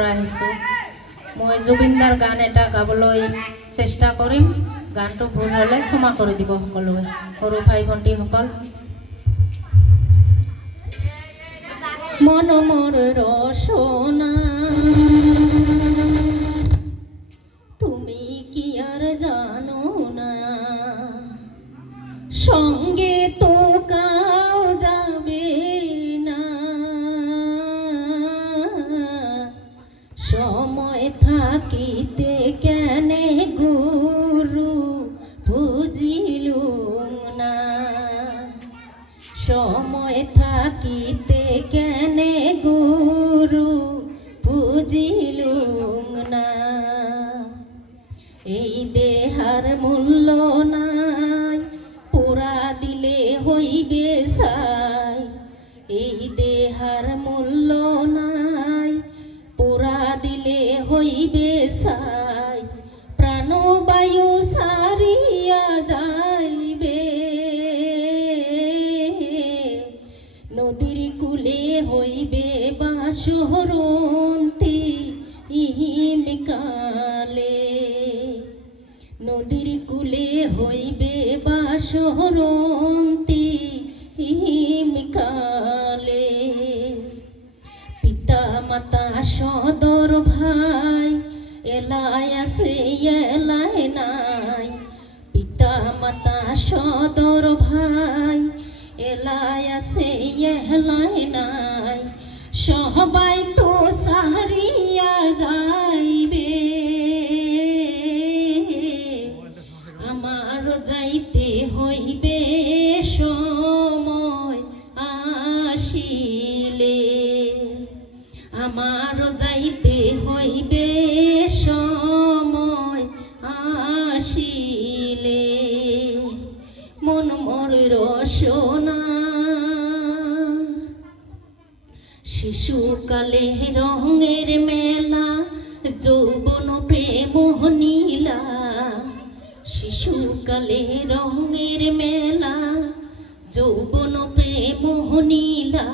পৰা আহিছোঁ। মই জুবিনদাৰ গান এটা গাবলৈ চেষ্টা কৰিম। গানটো ভুল হ'লে ক্ষমা কৰি দিব সকলোৱে, সৰু ভাই ভণ্টিসকল। মন মোৰ ৰচনা তুমি কি আর জানো না, সঙ্গে তো কাউ যাবে না, সময় থাকিতে কেনে গুরু বুঝিলুম না, সময় থাকিতে কেনে গুরু বুঝিলুম না, এই দেহার মূল্য নাই পোড়া দিলে হইবে ছাই, এই দেহার মূল্য নাই পোড়া দিলে হইবে ছাই, প্রাণবায়ু সারিয়া যাইবে, নদীর কূলে হইবে বাঁশরন্তি হিমকালে, নদীর কূলে হইবে বাঁশরন্তি হিমকালে, পিতা মাতা সদর ভাই এলায় আছে এলায় নাই, পিতা মাতা সদর ভাই এলায় আছে এলায় নাই, সবাই তো সারিয়া যাইবে, আমার যাইতে হইবে সময় আসিলে, আমার যাইতে হইবে সময় আসিলে, মন মোর রসনা শিশুকালে রঙের মেলা, যৌবন প্রেম নীলা, শিশুকালে রঙের মেলা, যৌবন প্রেম নীলা,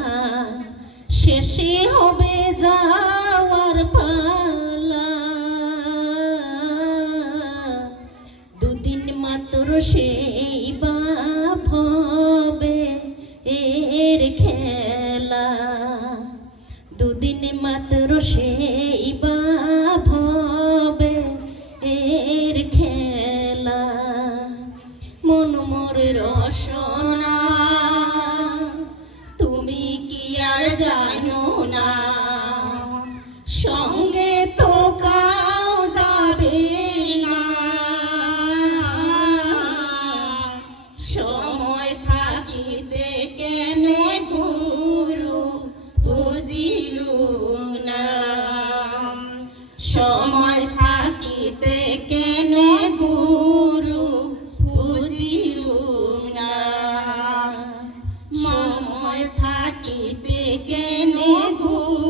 শেষে হবে যাওয়ার পালা, দুদিন মাত্র সেই বাপ হবে এর খেলা, দুদিন মাত্র সেই বাপ হবে এর খেলা, মন মোর রসনা তুমি কি আর জানো না, সঙ্গে তো কাউ যাবে না, সময় থাকিতে কেন গুরু বুঝিলুম না, সময় থাকিতে কেন গুরু বুঝিলুম না, সময় থাকিতে কেন গুরু